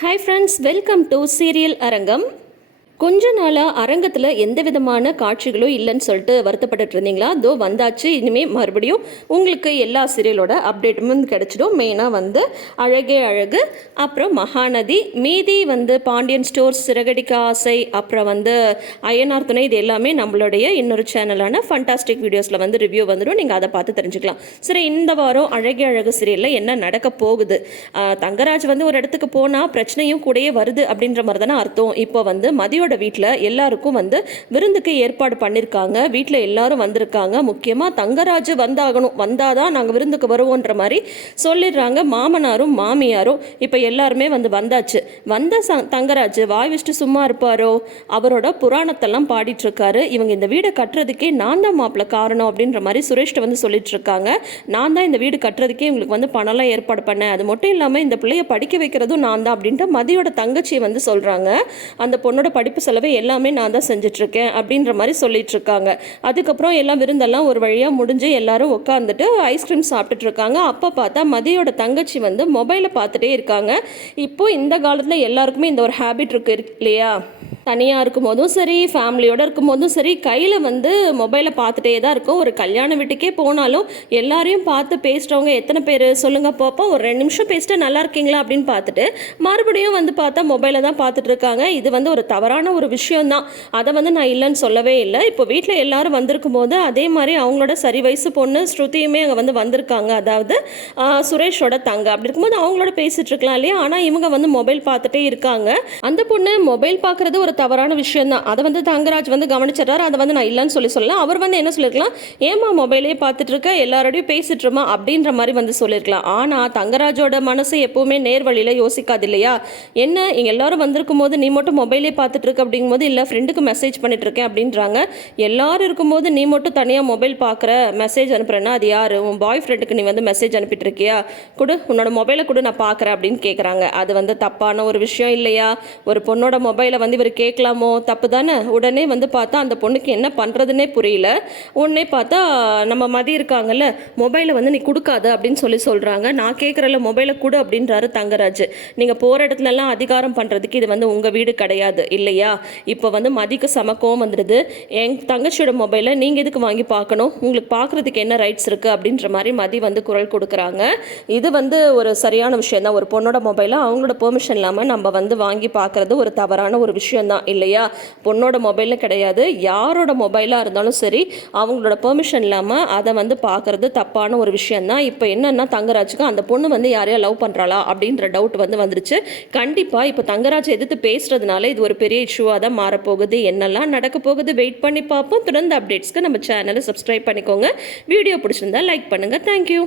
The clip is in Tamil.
Hi friends, welcome to serial அரங்கம். கொஞ்ச நாளாக அரங்கத்தில் எந்த விதமான காட்சிகளும் இல்லைன்னு சொல்லிட்டு வருத்தப்பட்டு இருந்தீங்களா? அதோ வந்தாச்சு. இனிமேல் மறுபடியும் உங்களுக்கு எல்லா சீரியலோட அப்டேட்டும் கிடைச்சிடும். மெயினாக வந்து அழகே அழகு, அப்புறம் மகாநதி, மீதி வந்து பாண்டியன் ஸ்டோர்ஸ், சிறகடிக்க ஆசை, அப்புறம் வந்து அய்யனார் துணை, இது எல்லாமே நம்மளுடைய இன்னொரு சேனலான ஃபண்டாஸ்டிக் வீடியோஸில் வந்து ரிவ்யூ வந்துடும். நீங்கள் அதை பார்த்து தெரிஞ்சுக்கலாம். சரி, இந்த வாரம் அழகே அழகு சீரியலில் என்ன நடக்க போகுது? தங்கராஜ் வந்து ஒரு இடத்துக்கு போனால் பிரச்சனையும் கூடயே வருது அப்படின்ற மாதிரி தானே அர்த்தம். இப்போ வந்து மதியோட வீட்டில் எல்லாருக்கும் வந்து விருந்துக்கு ஏற்பாடு பண்ணியிருக்காங்க. வீட்டில் எல்லாரும் வந்திருக்காங்க. முக்கியமாக தங்கராஜ் வந்தாகணும், வந்தாதான் நாங்கள் விருந்துக்கு வருவோன்ற மாதிரி சொல்லிடுறாங்க. மாமனாரும் மாமியாரும் இப்போ எல்லாருமே வந்து வந்தாச்சு. வந்த தங்கராஜ் வாய் வச்சுட்டு சும்மா இருப்பாரோ? அவரோட புராணத்தெல்லாம் பாடிட்டு இருக்காரு. இவங்க இந்த வீடை கட்டுறதுக்கே நான் தான் மாப்பிள்ள காரணம் அப்படின்ற மாதிரி சுரேஷ்ட வந்து சொல்லிட்டு இருக்காங்க. நான் தான் இந்த வீடு கட்டுறதுக்கே இவங்களுக்கு வந்து பணம்லாம் ஏற்பாடு பண்ணேன். அது மட்டும் இல்லாமல் இந்த பிள்ளைய படிக்க வைக்கிறதும் நான் தான் அப்படின்ட்டு மதியோட தங்கச்சியை வந்து சொல்கிறாங்க. அந்த பொண்ணோட படிப்பு செலவை எல்லாமே நான் தான் செஞ்சிட்ருக்கேன் அப்படின்ற மாதிரி சொல்லிட்டு இருக்காங்க. அதுக்கப்புறம் எல்லாம் விருந்தெல்லாம் ஒரு வழியாக முடிஞ்சு எல்லாரும் உட்காந்துட்டு ஐஸ்கிரீம் சாப்பிட்டுட்டு இருக்காங்க. அப்போ பார்த்தா மதியோட தங்கச்சி வந்து மொபைலை பார்த்துட்டே இருக்காங்க. இப்போ இந்த காலத்தில் எல்லாருக்குமே இந்த ஒரு ஹேபிட் இருக்கு இல்லையா? தனியாக இருக்கும் போதும் சரி, ஃபேமிலியோடு இருக்கும் போதும் சரி, கையில் வந்து மொபைலை பார்த்துட்டே தான் இருக்கும். ஒரு கல்யாண வீட்டுக்கே போனாலும் எல்லாரையும் பார்த்து பேசுகிறவங்க எத்தனை பேர் சொல்லுங்கள் பார்ப்போம். ஒரு 2 நிமிஷம் பேசிட்டு நல்லா இருக்கீங்களா அப்படின்னு பார்த்துட்டு மறுபடியும் வந்து பார்த்தா மொபைலை தான் பார்த்துட்டு இருக்காங்க. இது வந்து ஒரு தவறான ஒரு விஷயம்தான். அதை வந்து நான் இல்லைன்னு சொல்லவே இல்லை. இப்போ வீட்டில் எல்லாரும் வந்திருக்கும் போது அதே மாதிரி அவங்களோட சரி வயசு பொண்ணு ஸ்ருதியுமே அங்கே வந்து வந்திருக்காங்க. அதாவது சுரேஷோட தங்க. அப்படி இருக்கும்போது அவங்களோட பேசிட்டு இருக்கலாம் இல்லையா? ஆனால் இவங்க வந்து மொபைல் பார்த்துட்டே இருக்காங்க. அந்த பொண்ணு மொபைல் பார்க்குறது ஒரு தவறான விஷயம் தான். அதை வந்து தங்கராஜ் வந்து கவனிச்சிடறாரு. அதை வந்து நான் இல்லைன்னு சொல்லலாம். அவர் வந்து என்ன சொல்லியிருக்கலாம், ஏமா மொபைலே பார்த்துட்டு இருக்க, எல்லாரோடையும் பேசிட்டுருமா அப்படின்ற மாதிரி வந்து சொல்லியிருக்கலாம். ஆனால் தங்கராஜோட மனசு எப்பவுமே நேர்வழியில் யோசிக்காது இல்லையா? என்ன இங்கே எல்லாரும் வந்திருக்கும் போது நீ மட்டும் மொபைலே பார்த்துட்டு இருக்க அப்படிங்கும்போது, இல்லை ஃப்ரெண்டுக்கு மெசேஜ் பண்ணிட்டு இருக்கேன் அப்படின்றாங்க. எல்லாரும் இருக்கும்போது நீ மட்டும் தனியாக மொபைல் பார்க்குற, மெசேஜ் அனுப்புறேன்னா அது யார்? உன் பாய் ஃப்ரெண்டுக்கு நீ வந்து மெசேஜ் அனுப்பிட்டு இருக்கியா? கொடு, உன்னோட மொபைலை கொடு, நான் பார்க்குறேன் அப்படின்னு கேட்குறாங்க. அது வந்து தப்பான ஒரு விஷயம் இல்லையா? ஒரு பொண்ணோட மொபைலை வந்து இவர் கேட்கலாமோ? தப்பு தானே. உடனே வந்து பார்த்தா அந்த பொண்ணுக்கு என்ன பண்ணுறதுனே புரியல. உடனே பார்த்தா நம்ம மதி இருக்காங்கல்ல, மொபைலை வந்து நீ கொடுக்காத அப்படின்னு சொல்கிறாங்க. நான் கேட்குறல மொபைலை கொடு அப்படின்றாரு தங்கராஜ். நீங்கள் போகிற இடத்துலலாம் அதிகாரம் பண்ணுறதுக்கு இது வந்து உங்கள் வீடு கிடையாது இல்லையா? இப்போ வந்து மதிக்கு சமக்கம் வந்துடுது. என் தங்கச்சியோட மொபைலை நீங்கள் எதுக்கு வாங்கி பார்க்கணும்? உங்களுக்கு பார்க்குறதுக்கு என்ன ரைட்ஸ் இருக்குது அப்படின்ற மாதிரி மதி வந்து குரல் கொடுக்குறாங்க. இது வந்து ஒரு சரியான விஷயம் தான். ஒரு பொண்ணோட மொபைலை அவங்களோட பெர்மிஷன் இல்லாமல் நம்ம வந்து வாங்கி பார்க்குறது ஒரு தவறான ஒரு விஷயம் தான் இல்லையா? பொண்ணோட மொபைலில் கிடையாது, யாரோட மொபைலாக இருந்தாலும் சரி, அவங்களோட பெர்மிஷன் இல்லாமல் அதை வந்து பார்க்குறது தப்பான ஒரு விஷயந்தான். இப்போ என்னென்னா தங்கராஜுக்கு அந்த பொண்ணு வந்து யாரையா லவ் பண்ணுறாளா அப்படின்ற டவுட் வந்து வந்துருச்சு. கண்டிப்பாக இப்போ தங்கராஜ் எதிர்த்து பேசுகிறதுனால இது ஒரு பெரிய இஷ்யூவாக தான் மாறப்போகுது. என்னெல்லாம் நடக்க போகுது வெயிட் பண்ணி பார்ப்போம். தொடர்ந்து அப்டேட்ஸ்க்கு நம்ம சேனலை சப்ஸ்கிரைப் பண்ணிக்கோங்க. வீடியோ பிடிச்சிருந்தா லைக் பண்ணுங்கள். தேங்க்யூ.